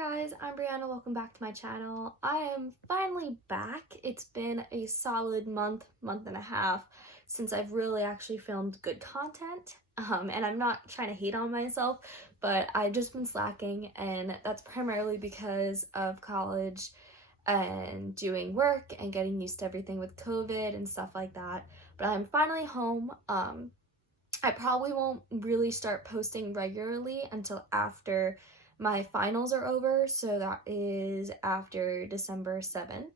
guys, I'm Brianna. Welcome back to my channel. I am finally back. It's been a solid month and a half since I've really actually filmed good content. And I'm not trying to hate on myself, but I've just been slacking, and that's primarily because of college and doing work and getting used to everything with COVID and stuff like that. But I'm finally home. I probably won't really start posting regularly until after my finals are over, so that is after December 7th.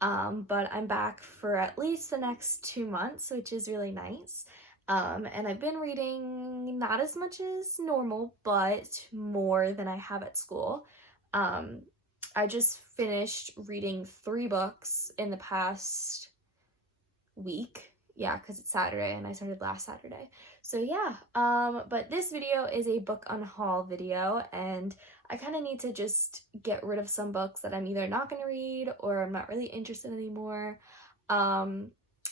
But I'm back for at least the next 2 months, which is really nice. And I've been reading not as much as normal, but more than I have at school. I just finished reading 3 books in the past week. Yeah, because it's Saturday and I started last Saturday. So yeah, but this video is a book unhaul video, and I kind of need to just get rid of some books that I'm either not going to read or I'm not really interested anymore. I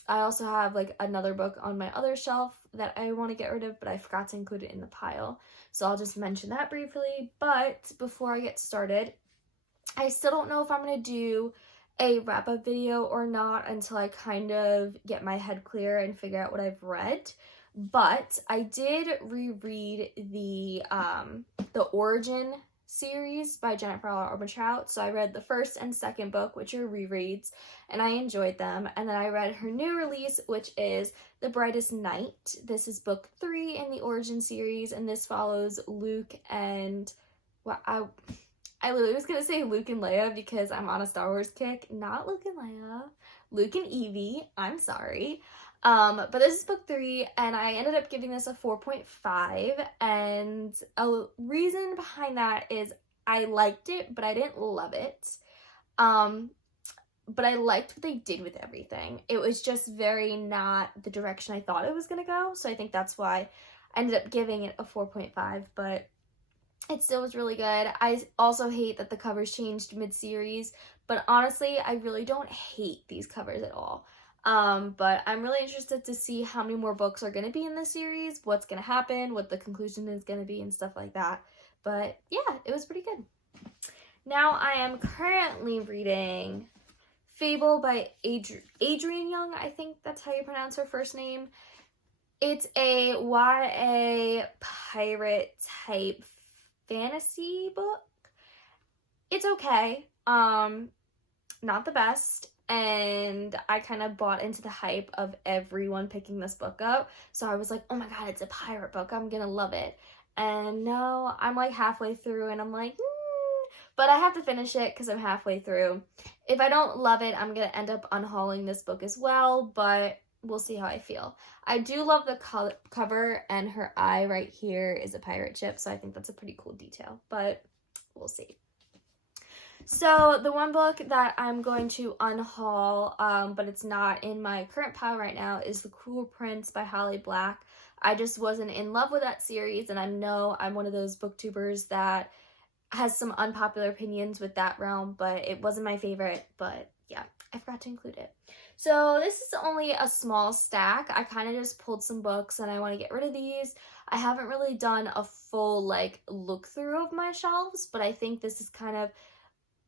also have like another book on my other shelf that I want to get rid of, but I forgot to include it in the pile. So I'll just mention that briefly. But before I get started, I still don't know if I'm going to do a wrap-up video or not until I kind of get my head clear and figure out what I've read. But I did reread the Origin series by Jennifer Armentrout. So I read the first and second book, which are rereads, and I enjoyed them. And then I read her new release, which is The Brightest Night. This is book 3 in the Origin series, and this follows Luke and I literally was going to say Luke and Leia because I'm on a Star Wars kick. Not Luke and Leia. Luke and Evie. I'm sorry. But this is book 3, and I ended up giving this a 4.5, and a reason behind that is I liked it, but I didn't love it. But I liked what they did with everything. It was just very not the direction I thought it was going to go, so I think that's why I ended up giving it a 4.5, but it still was really good. I also hate that the covers changed mid-series, but honestly, I really don't hate these covers at all. But I'm really interested to see how many more books are going to be in this series, what's going to happen, what the conclusion is going to be, and stuff like that. But yeah, it was pretty good. Now I am currently reading Fable by Adrienne Young. I think that's how you pronounce her first name. It's a YA pirate type fantasy book. It's okay. Not the best. And I kind of bought into the hype of everyone picking this book up. So I was like, oh my god, it's a pirate book. I'm gonna love it. And no, I'm like halfway through and I'm like, but I have to finish it because I'm halfway through. If I don't love it, I'm gonna end up unhauling this book as well, but we'll see how I feel. I do love the cover, and her eye right here is a pirate ship, so I think that's a pretty cool detail, but we'll see. So the one book that I'm going to unhaul, but it's not in my current pile right now, is The Cruel Prince by Holly Black. I just wasn't in love with that series, and I know I'm one of those booktubers that has some unpopular opinions with that realm, but it wasn't my favorite, but yeah, I forgot to include it. So this is only a small stack. I kind of just pulled some books and I want to get rid of these. I haven't really done a full like look through of my shelves, but I think this is kind of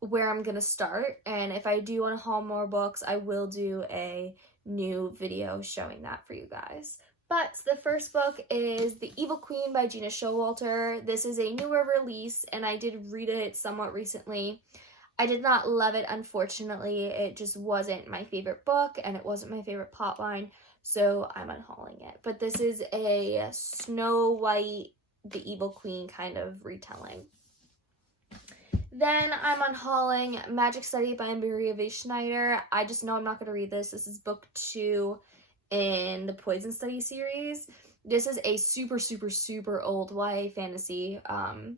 where I'm gonna start. And if I do want to haul more books, I will do a new video showing that for you guys. But the first book is The Evil Queen by Gina Showalter. This is a newer release, and I did read it somewhat recently. I did not love it, unfortunately. It just wasn't my favorite book, and it wasn't my favorite plotline, so I'm unhauling it. But this is a Snow White, the Evil Queen kind of retelling. Then I'm unhauling Magic Study by Maria V. Schneider. I just know I'm not going to read this. This is book 2 in the Poison Study series. This is a super old YA fantasy. I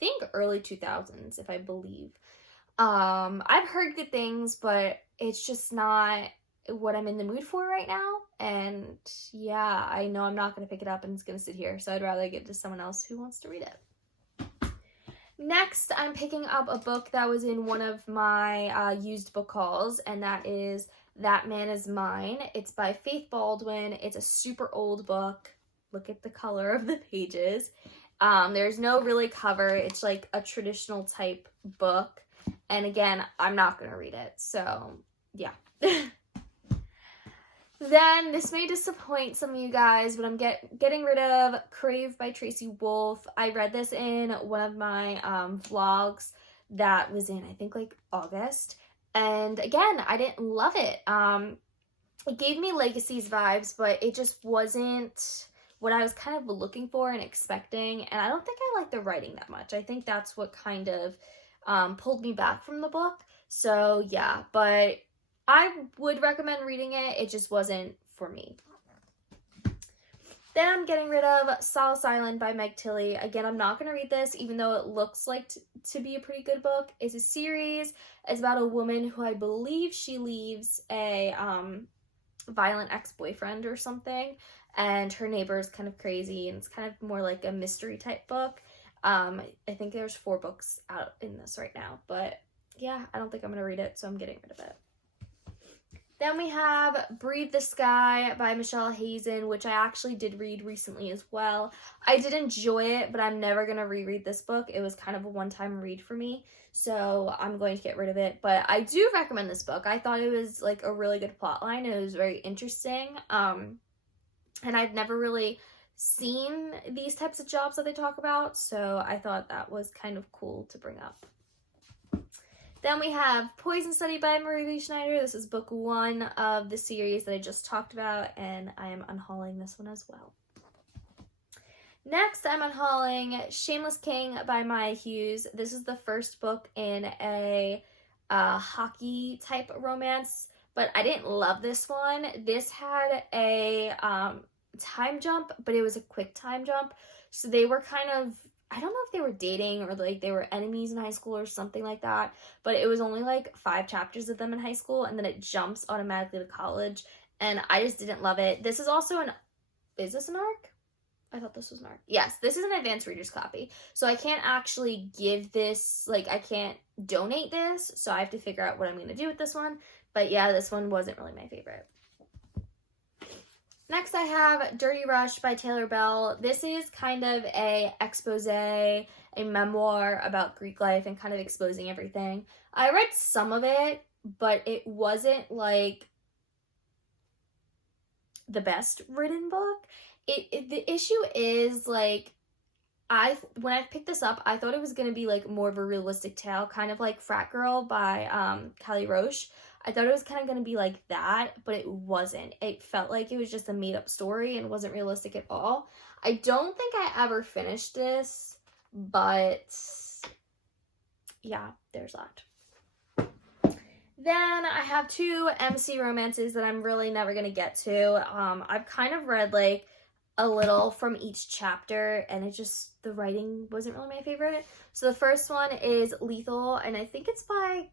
think early 2000s, if I believe. I've heard good things, but it's just not what I'm in the mood for right now. And yeah, I know I'm not going to pick it up and it's going to sit here. So I'd rather give it to someone else who wants to read it. Next, I'm picking up a book that was in one of my used book hauls, and that is That Man Is Mine. It's by Faith Baldwin. It's a super old book. Look at the color of the pages. There's no really cover. It's like a traditional type book. And again, I'm not going to read it. So, yeah. Then, this may disappoint some of you guys, but I'm getting rid of Crave by Tracy Wolf. I read this in one of my vlogs that was in, I think, like August. And again, I didn't love it. It gave me Legacies vibes, but it just wasn't what I was kind of looking for and expecting. And I don't think I like the writing that much. I think that's what kind of pulled me back from the book. So, yeah, but I would recommend reading it. It just wasn't for me. Then I'm getting rid of Salsa Island by Meg Tilly. Again, I'm not going to read this, even though it looks like to be a pretty good book. It's a series. It's about a woman who I believe she leaves a violent ex-boyfriend or something, and her neighbor is kind of crazy, and it's kind of more like a mystery type book. I think there's 4 books out in this right now, but yeah, I don't think I'm going to read it, so I'm getting rid of it. Then we have Breathe the Sky by Michelle Hazen, which I actually did read recently as well. I did enjoy it, but I'm never going to reread this book. It was kind of a one-time read for me, so I'm going to get rid of it. But I do recommend this book. I thought it was like a really good plotline. It was very interesting, and I've never really seen these types of jobs that they talk about, so I thought that was kind of cool to bring up. Then we have Poison Study by Marie Schneider. This is book 1 of the series that I just talked about, and I am unhauling this one as well. Next, I'm unhauling Shameless King by Maya Hughes. This is the first book in a hockey type romance, but I didn't love this one. This had a time jump, but it was a quick time jump. So they were kind of, I don't know if they were dating or like they were enemies in high school or something like that, but it was only like 5 chapters of them in high school, and then it jumps automatically to college, and I just didn't love it. This is also is this an ARC? I thought this was an ARC. Yes, this is an advanced reader's copy, so I can't actually give this, like I can't donate this, so I have to figure out what I'm going to do with this one, but yeah, this one wasn't really my favorite. Next, I have Dirty Rush by Taylor Bell. This is kind of a expose, a memoir about Greek life and kind of exposing everything. I read some of it, but it wasn't like the best written book. The issue is like, when I picked this up, I thought it was going to be like more of a realistic tale, kind of like Frat Girl by Callie Roche. I thought it was kind of going to be like that, but it wasn't. It felt like it was just a made-up story and wasn't realistic at all. I don't think I ever finished this, but yeah, there's that. Then I have 2 MC romances that I'm really never going to get to. I've kind of read like a little from each chapter, and the writing wasn't really my favorite. So the first one is Lethal, and I think it's by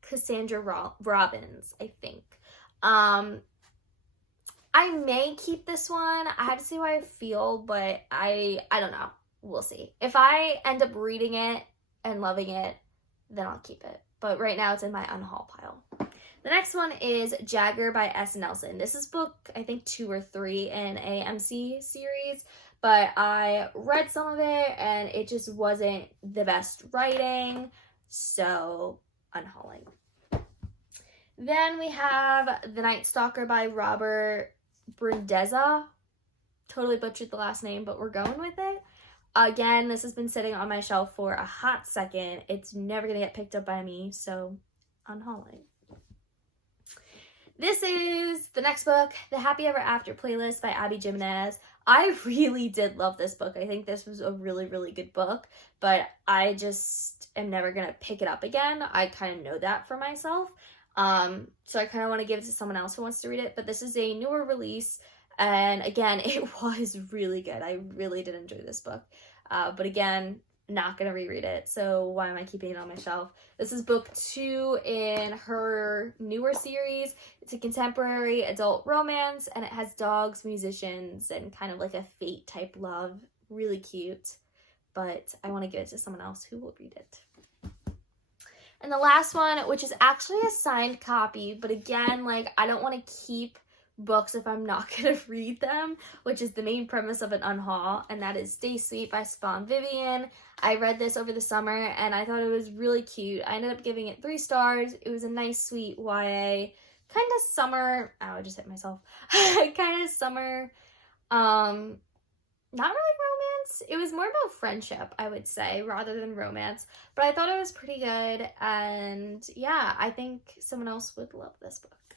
Cassandra Robbins, I think. I may keep this one. I have to see how I feel, but I don't know. We'll see. If I end up reading it and loving it, then I'll keep it. But right now it's in my unhaul pile. The next one is Jagger by S. Nelson. This is book, I think, 2 or 3 in a MC series, but I read some of it and it just wasn't the best writing, so unhauling. Then we have The Night Stalker by Robert Brindeza. Totally butchered the last name, but we're going with it. Again, this has been sitting on my shelf for a hot second. It's never going to get picked up by me, so unhauling. This is the next book, The Happy Ever After Playlist by Abby Jimenez. I really did love this book. I think this was a really, really good book, but I just am never going to pick it up again. I kind of know that for myself. So I kind of want to give it to someone else who wants to read it, but this is a newer release, and again, it was really good. I really did enjoy this book, but again, not going to reread it, so why am I keeping it on my shelf? This is book 2 in her newer series. It's a contemporary adult romance, and it has dogs, musicians, and kind of like a fate type love. Really cute, but I want to give it to someone else who will read it. And the last one, which is actually a signed copy, but again, like, I don't want to keep books if I'm not gonna read them, which is the main premise of an Unhaul, and that is Stay Sweet by Spawn Vivian. I read this over the summer and I thought it was really cute. I ended up giving it 3 stars. It was a nice, sweet YA, kind of summer, oh, I just hit myself, kind of summer, not really romance. It was more about friendship, I would say, rather than romance. But I thought it was pretty good. And yeah, I think someone else would love this book.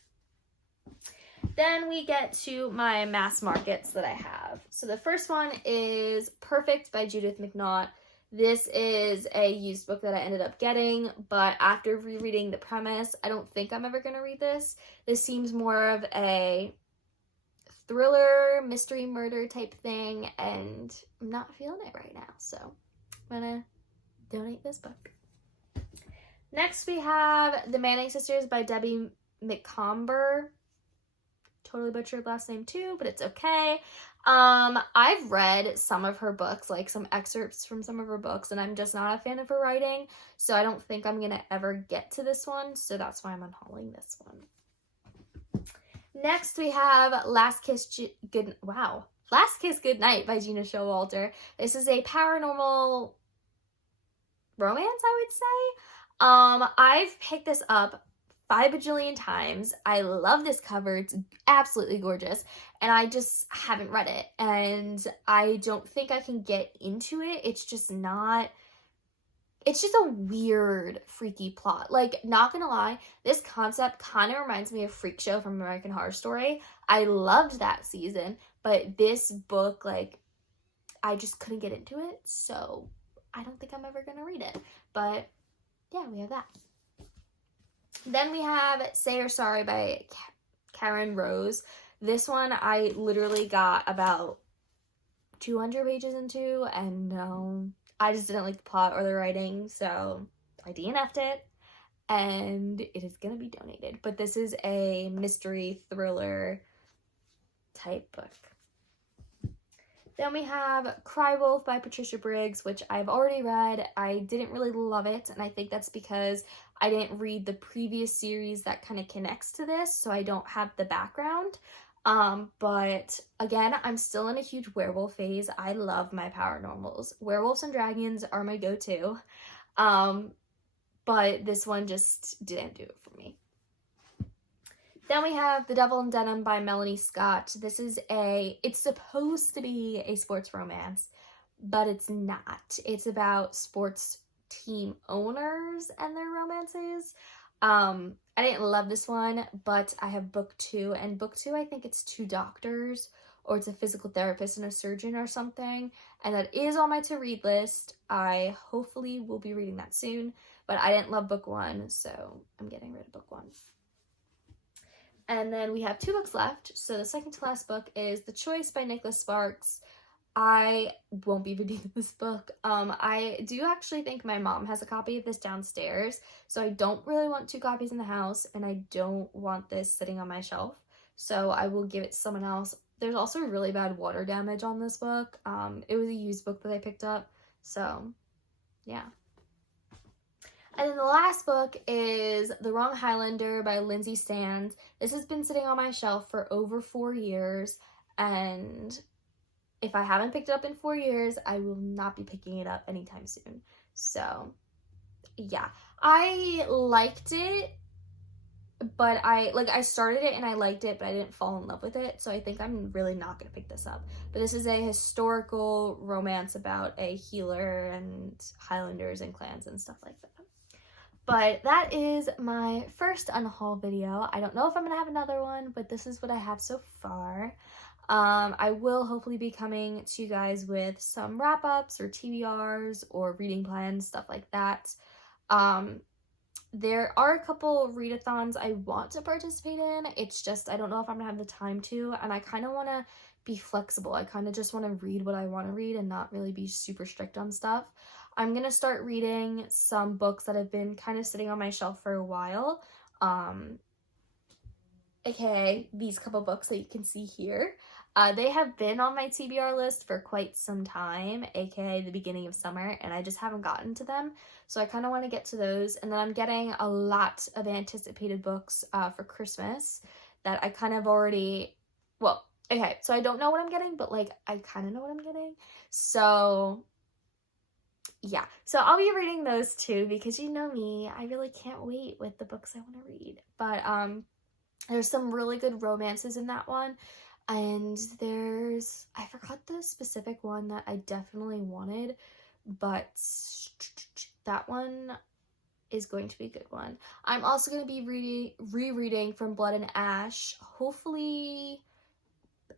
Then we get to my mass markets that I have. So the first one is Perfect by Judith McNaught. This is a used book that I ended up getting, but after rereading the premise, I don't think I'm ever going to read this. This seems more of a thriller, mystery, murder type thing, and I'm not feeling it right now, so I'm gonna donate this book. Next we have The Manning Sisters by Debbie McComber. Totally butchered last name too, but it's okay. I've read some of her books, like some excerpts from some of her books, and I'm just not a fan of her writing, so I don't think I'm gonna ever get to this one, so that's why I'm unhauling this one. Next, we have Last Kiss Goodnight by Gina Showalter. This is a paranormal romance, I would say. I've picked this up 5 bajillion times. I love this cover. It's absolutely gorgeous. And I just haven't read it. And I don't think I can get into it. It's just a weird, freaky plot. Like, not gonna lie, this concept kind of reminds me of Freak Show from American Horror Story. I loved that season, but this book, like, I just couldn't get into it, so I don't think I'm ever gonna read it. But, yeah, we have that. Then we have Say You're Sorry by Karen Rose. This one I literally got about 200 pages into, and I just didn't like the plot or the writing, so I DNF'd it, and it is going to be donated. But this is a mystery thriller type book. Then we have Crywolf by Patricia Briggs, which I've already read. I didn't really love it, and I think that's because I didn't read the previous series that kind of connects to this, so I don't have the background. But again, I'm still in a huge werewolf phase. I love my paranormals. Werewolves and dragons are my go-to. But this one just didn't do it for me. Then we have The Devil in Denim by Melanie Scott. This is it's supposed to be a sports romance, but it's not. It's about sports team owners and their romances. I didn't love this one, but I have book 2, and book 2, I think it's 2 doctors, or it's a physical therapist and a surgeon or something, and that is on my to-read list. I hopefully will be reading that soon, but I didn't love book 1, so I'm getting rid of book 1. And then we have 2 books left, so the second to last book is The Choice by Nicholas Sparks. I won't be reading this book. I do actually think my mom has a copy of this downstairs, so I don't really want 2 copies in the house, and I don't want this sitting on my shelf, so I will give it to someone else. There's also really bad water damage on this book. It was a used book that I picked up, so yeah. And then the last book is The Wrong Highlander by Lindsay Sands. This has been sitting on my shelf for over 4 years, and if I haven't picked it up in 4 years, I will not be picking it up anytime soon. So, yeah. I liked it, but I started it and I liked it, but I didn't fall in love with it, so I think I'm really not going to pick this up. But this is a historical romance about a healer and Highlanders and clans and stuff like that. But that is my first unhaul video. I don't know if I'm going to have another one, but this is what I have so far. I will hopefully be coming to you guys with some wrap-ups or TBRs or reading plans, stuff like that. There are a couple readathons I want to participate in. It's just I don't know if I'm gonna have the time to, and I kind of want to be flexible. I kind of just want to read what I want to read and not really be super strict on stuff. I'm gonna start reading some books that have been kind of sitting on my shelf for a while, aka these couple books that you can see here. They have been on my TBR list for quite some time, aka the beginning of summer, and I just haven't gotten to them, so I kind of want to get to those. And then I'm getting a lot of anticipated books for Christmas that I kind of already, well, okay, so I don't know what I'm getting, but like I kind of know what I'm getting. So yeah, so I'll be reading those too, because you know me, I really can't wait with the books I want to read. But there's some really good romances in that one, and there's, I forgot the specific one that I definitely wanted, but that one is going to be a good one. I'm also going to be rereading From Blood and Ash, hopefully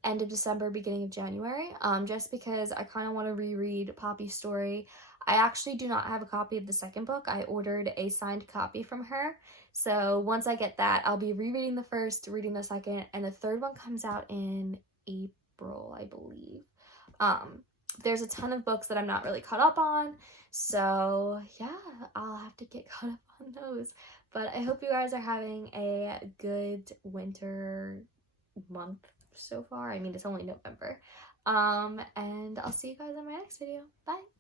end of December, beginning of January, just because I kind of want to reread Poppy's story. I actually do not have a copy of the second book. I ordered a signed copy from her. So once I get that, I'll be rereading the first, reading the second, and the third one comes out in April, I believe. There's a ton of books that I'm not really caught up on. So yeah, I'll have to get caught up on those. But I hope you guys are having a good winter month so far. I mean, it's only November. And I'll see you guys in my next video. Bye.